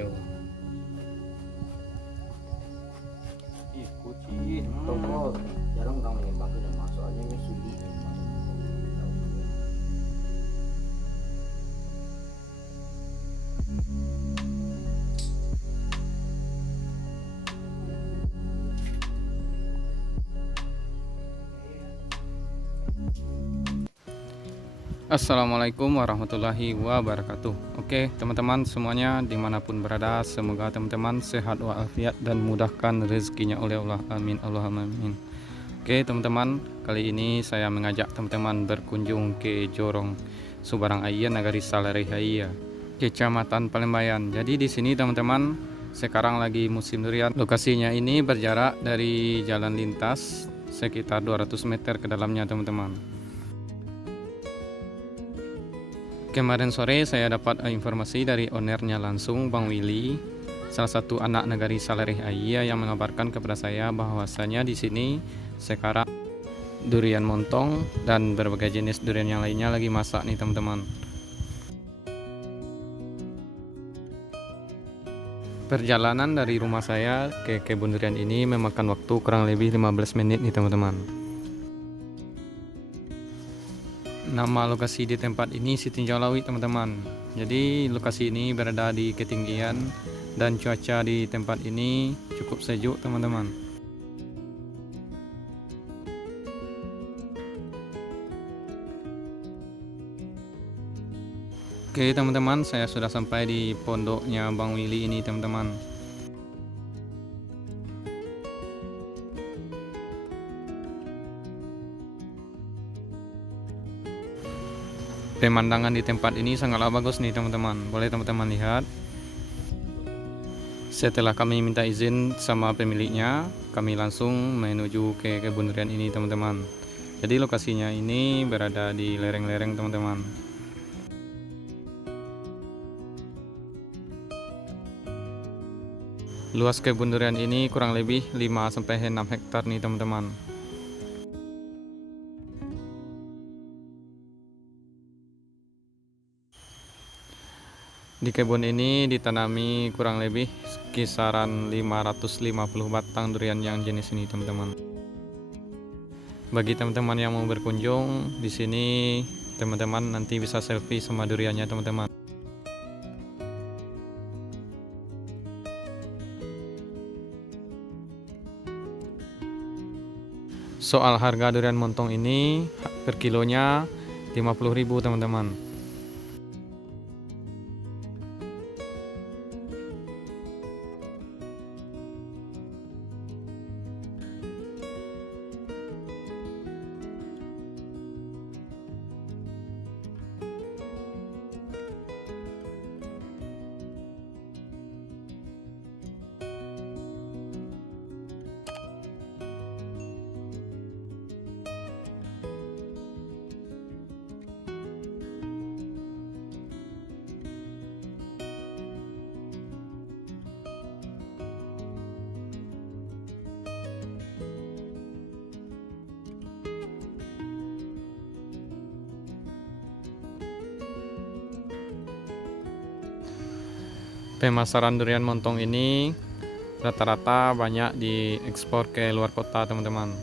beliau. Kucing tongol jarang orang mengembang ke rumah, soalnya ini sulit memang. Assalamualaikum warahmatullahi wabarakatuh. Oke teman-teman semuanya dimanapun berada, semoga teman-teman sehat walafiat dan mudahkan rezekinya oleh Allah, amin Allahumma amin. Oke teman-teman, kali ini saya mengajak teman-teman berkunjung ke Jorong Subarang Aya, Nagari Salereh Aya, Kecamatan Palembayan. Jadi di sini teman-teman sekarang lagi musim durian. Lokasinya ini berjarak dari jalan lintas sekitar 200 meter ke dalamnya teman-teman. Kemarin sore saya dapat informasi dari ownernya langsung, Bang Willy, salah satu anak Nagari Salereh Aya, yang mengabarkan kepada saya bahwasanya di sini sekarang durian montong dan berbagai jenis durian yang lainnya lagi masak nih teman-teman. Perjalanan dari rumah saya ke kebun durian ini memakan waktu kurang lebih 15 menit nih teman-teman. Nama lokasi di tempat ini Sitinjau Lawi teman-teman. Jadi lokasi ini berada di ketinggian dan cuaca di tempat ini cukup sejuk teman-teman. Oke teman-teman, saya sudah sampai di pondoknya Bang Willy ini teman-teman. Pemandangan di tempat ini sangatlah bagus nih teman-teman. Boleh teman-teman lihat. Setelah kami minta izin sama pemiliknya, kami langsung menuju ke kebun durian ini teman-teman. Jadi lokasinya ini berada di lereng-lereng teman-teman. Luas kebun durian ini kurang lebih 5-6 hektar nih teman-teman. Di kebun ini ditanami kurang lebih kisaran 550 batang durian yang jenis ini teman-teman. Bagi teman-teman yang mau berkunjung di sini, teman-teman nanti bisa selfie sama duriannya teman-teman. Soal harga durian montong ini per kilonya 50.000 teman-teman. Pemasaran durian montong ini rata-rata banyak diekspor ke luar kota teman-teman.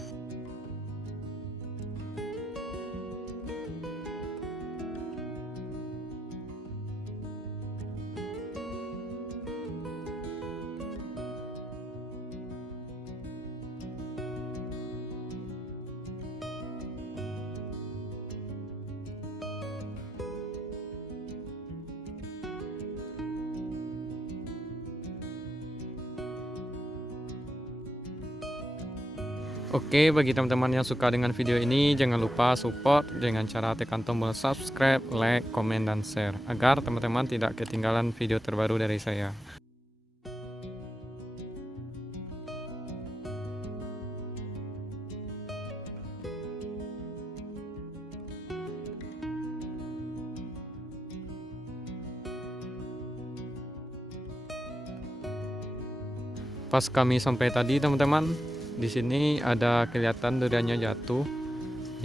Oke, bagi teman-teman yang suka dengan video ini, jangan lupa support dengan cara tekan tombol subscribe, like, komen, dan share, agar teman-teman tidak ketinggalan video terbaru dari saya. Pas kami sampai tadi teman-teman, di sini ada kelihatan duriannya jatuh.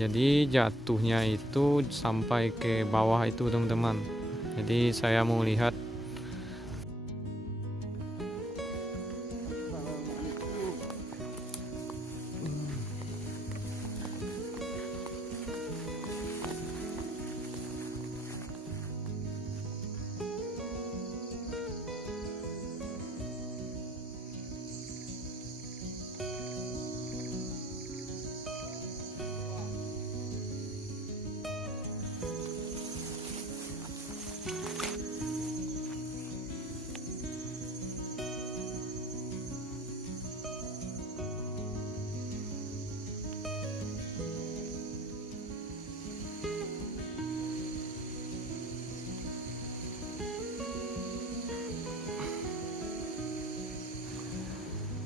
Jadi jatuhnya itu sampai ke bawah itu teman-teman. Jadi saya mau lihat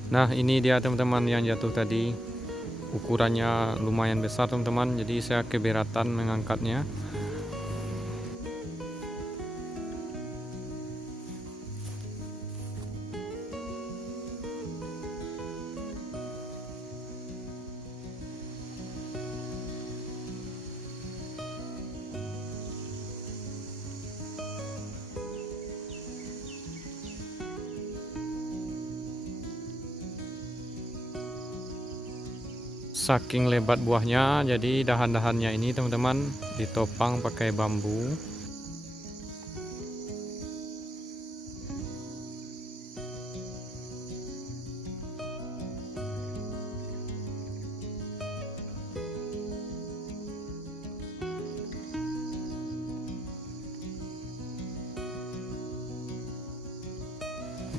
Nah, ini dia teman-teman yang jatuh tadi. Ukurannya lumayan besar teman-teman, jadi saya keberatan mengangkatnya. Saking lebat buahnya, jadi dahan-dahannya ini teman-teman ditopang pakai bambu.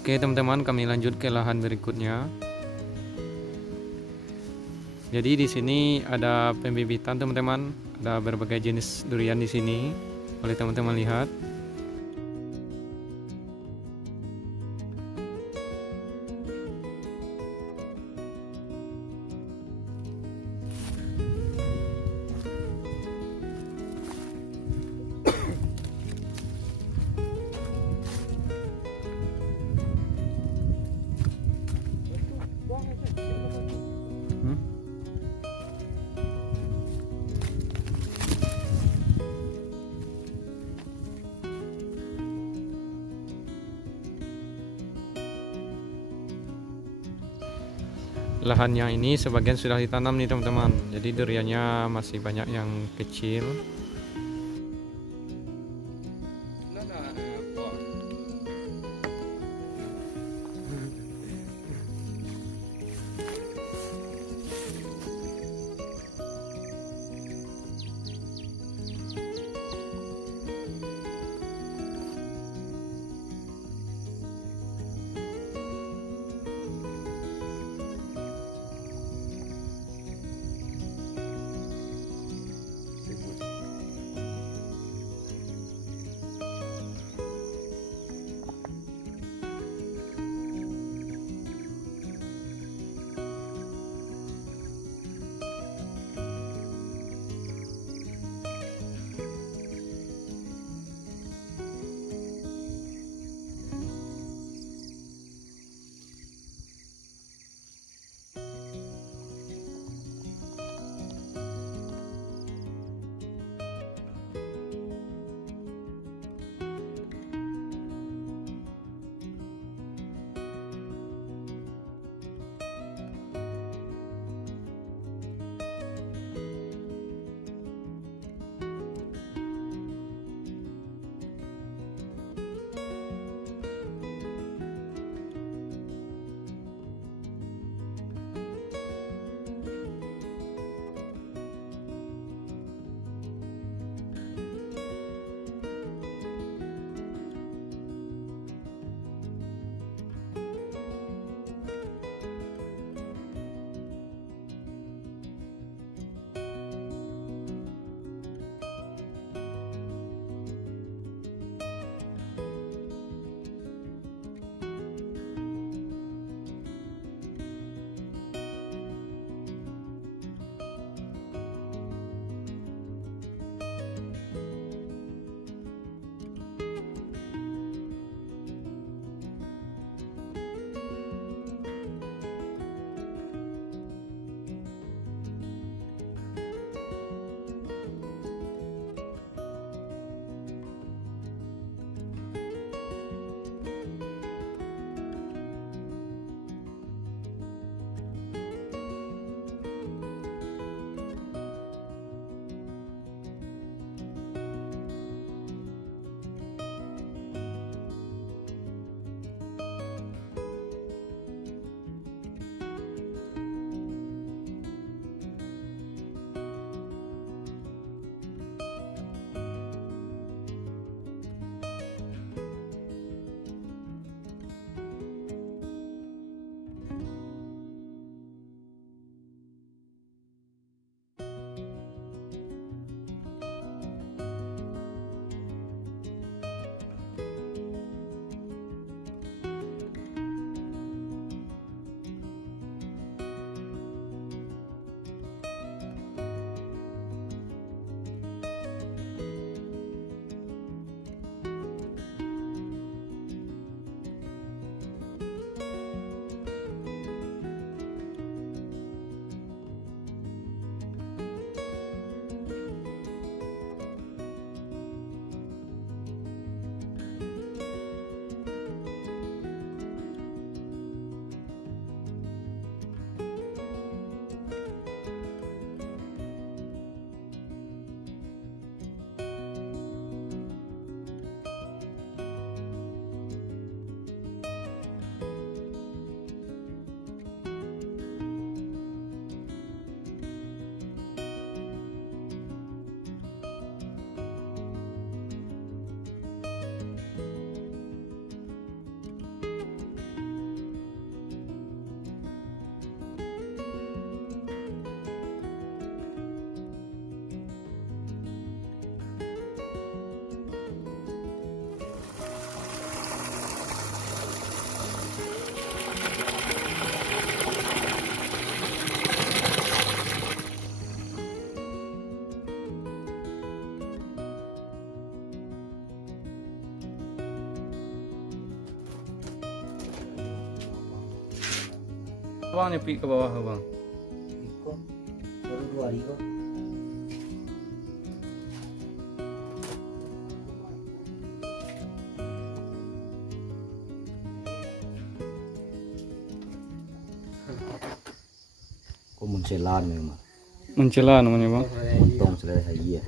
Oke teman-teman, kami lanjut ke lahan berikutnya. Jadi di sini ada pembibitan teman-teman, ada berbagai jenis durian di sini. Boleh teman-teman lihat. Hmm? Lahannya ini sebagian sudah ditanam nih teman-teman, jadi duriannya masih banyak yang kecil. bang nyepi ke bawah bang. Iko baru 2 hari kok. Kok mencelan memang. Mencela namanya bang. Montong selera iya.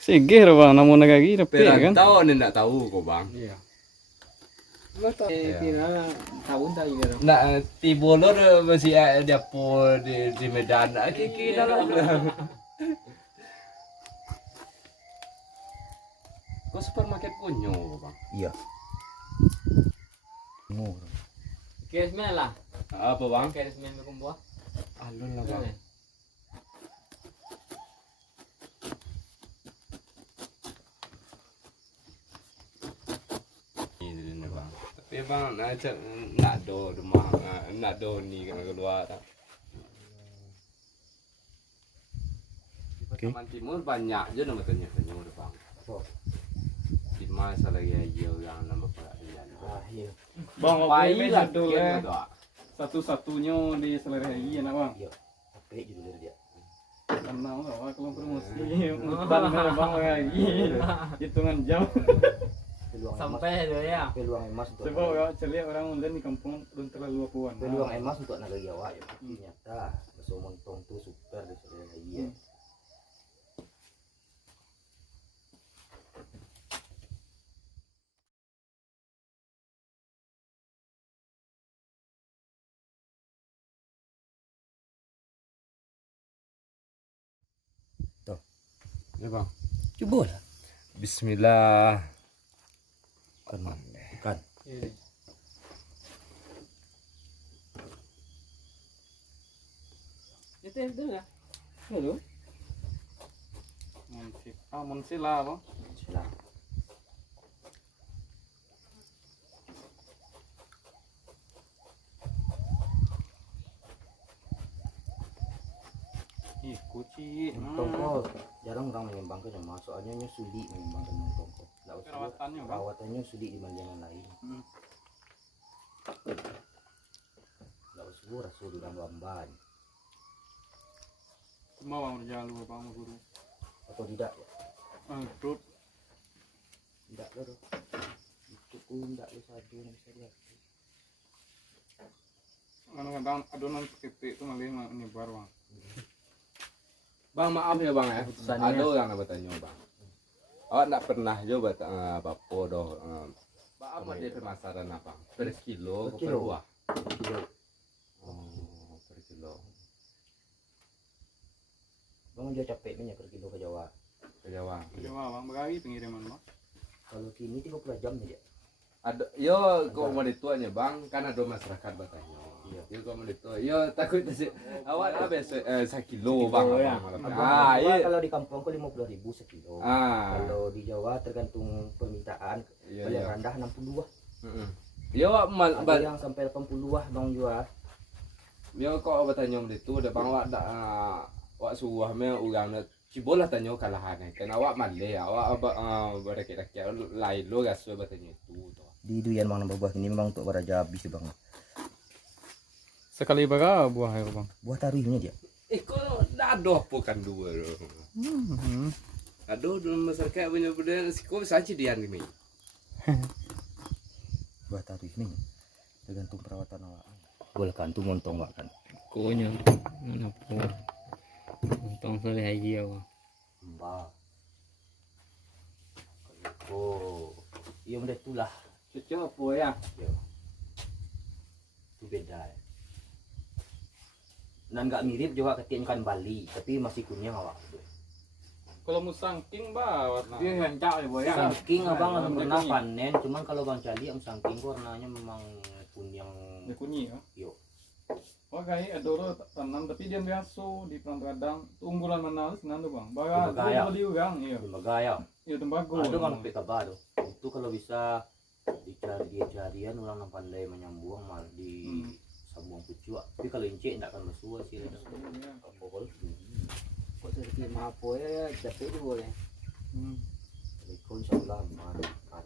Sigih bang, namun lagi tapi kan. Perantau ni nak tahu kok bang. Iya. Kira tahun dah juga. Nak tibolor masih ada po di Medan. Kira lah. Kau supermarket punyo bang. Iya. Murah. Kesmen lah. Apa bang? Kesmen berkumpul. Alun lah bang. Ini bang. Tapi bang nak do rumah nak do ni kena keluar tak. Taman Timur banyak je nama tanya-tanya bang. Oh. Di masa lagi aja orang nama perhatian. Ah iya. Bang, Baik lah tu ya. kan. Satu-satunya di selera iya nak bang. Iya. Capek juga dia. Tenang lah, kalau promosi ban bang lagi. Hitungan jam. Peluang emas. Sampai tu ya. Peluang emas untuk. Sebab ya celia orang online di kampung belum terlalu apuan. Peluang emas untuk anak Jawa ya. Ternyata bakso montong tuh super di selera iya. Ya bang. Coba lah. Bismillah. Ikan man. Ikan. Itu lah. Hello. Mensila bang. Silah. Ih, kuci. Montong kok jarang orang menyembangkan yang masuk aja sulit menyembangkan montong kok. Perawatannya bang. Perawatannya sulit dibanding yang lain. Tidak usah rasa di dalam lamban Cuma bang berjalan lupa bang guru. atau tidak ya? Terus Tidak loh. Itu pun tidak lo satu yang bisa lihat. kadang-kadang adonan seketik itu malah menyebar bang. Bang maaf ya bang ya. Putusannya. Ada orang nak bertanya bang. Awak tak pernah juga apa doh. Apa Apa dia itu? pemasaran apa? Per kilo, Per per kilo. buah. Kilo. Oh, per kilo. Bang dia capek punya per kilo ke Jawa. Ke Jawa. Jawa bang, berkali pengiriman bang. Kalau kini 30 jam saja. Ada, yo kau mau dituanya bang, kan ada masyarakat bertanya. Iya. Yo kau mau ditua, yo takut sih. Awak habis 1 kilo bang. Kilo, ya. Iya. Kalau di kampung aku 50.000 sekilo. Ah. Kalau di Jawa tergantung permintaan. Iya, Paling iya. rendah 62. Yo Ada yang sampai 80 bang jual. yo kau bertanya itu, ada bang awak dak awak suah me orang nak cibola tanya kalahan kan awak malay awak berakit-rakit lain lo gaso bertanya itu. Di duyan bang buah ini memang untuk beraja habis bang. Sekali baga buah air bang. Buah taruhnya dia. Kau ada apa kan dua lo? Aduh dalam masyarakat punya benda kau saja dia ni. Buah taruh ini tergantung perawatan awak. Boleh kan tu montong awak kan. Konya mana pun. Untung sore haji ya. Mbak. Oh. Iya benda itulah. Cocok apa ya? Yo. Itu beda. Ya. Dan nggak mirip juga ketian ikan Bali, tapi masih kunyah awak. Kalau musangking bawat nah. Dia hancak ya boy. Sangking abang Nah, belum pernah kunyit. panen, cuman kalau bang cali yang sangking warnanya memang kunyang. Dia kunyi ya. Yo. Wah kayak adoro tanam tapi dia biasa di kadang unggulan mana senan tuh bang. Baga Bagaya. di ugang iya. Lembaga ya. Iya tembago. Ada bang pek kabar tuh. Itu kalau bisa carian orang yang pandai menyambung mal di sambung pucuk. Tapi kalau incik tidak akan bersuah sih. Pokok Kok sedikit mapo ya capek tu boleh. Assalamualaikum insyaallah.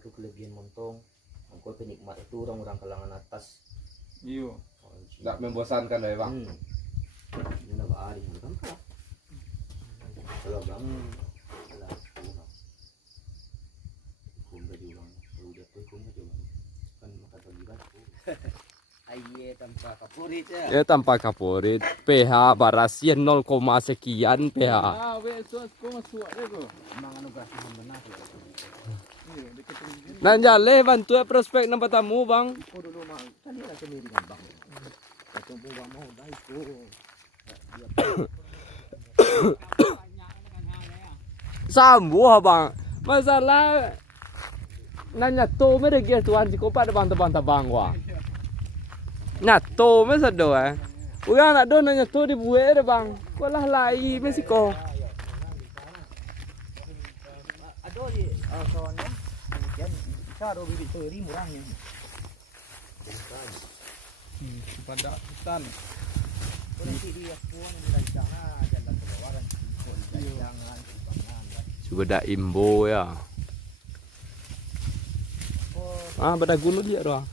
Itu kelebihan montong. Engkau penikmat itu orang-orang kalangan atas. Iyo. Orang Cina. Nggak membosankan ya bang. Ini nak bahari bukan kah? Kalau bang, kalau kum tadi orang, kalau dia tuh kum tadi orang kan makan pagi kan. Aye tanpa kapurit ya. Ya tanpa kaporit, pH barasian 0, sekian pH. Ah, weh, suat deh ko. Emang anu kasih benar ya. Iyo, deketin. Nanjale bantu ya prospek nama tamu bang. Oh dulu mah kan dia sendiri kan bang. Satu buah mau dah itu. Sambuh bang. Masalah nanya to mới được kia tuan chỉ có bạn tabang wah. Nyato mới thật đồ à. Udah nak do nanya to di buat deh bang. Kau lah lai Mexico. Aduh di kawannya. Kemudian kita ada bibit teri murahnya. Pada hutan. Nanti dia semua yang rancangan jalan keluaran jangan pangan. Juga dah imbo ya. Ah, pada gunung dia doang.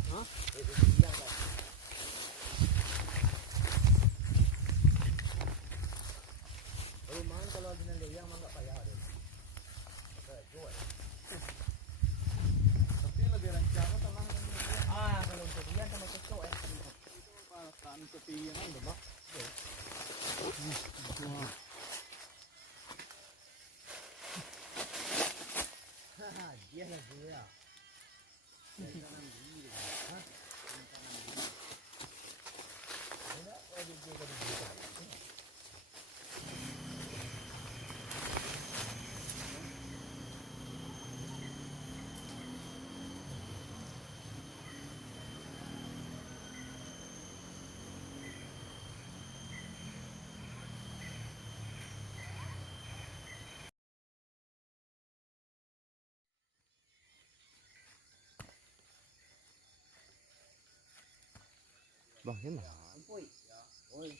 Kalau dengan leyang mah enggak payah deh. Tapi lebih rencana sama Kalau untuk dia sama cocok ya. tan tepi yang ada, Bang. Dia lah dia. Bang, ini. Oi, oi,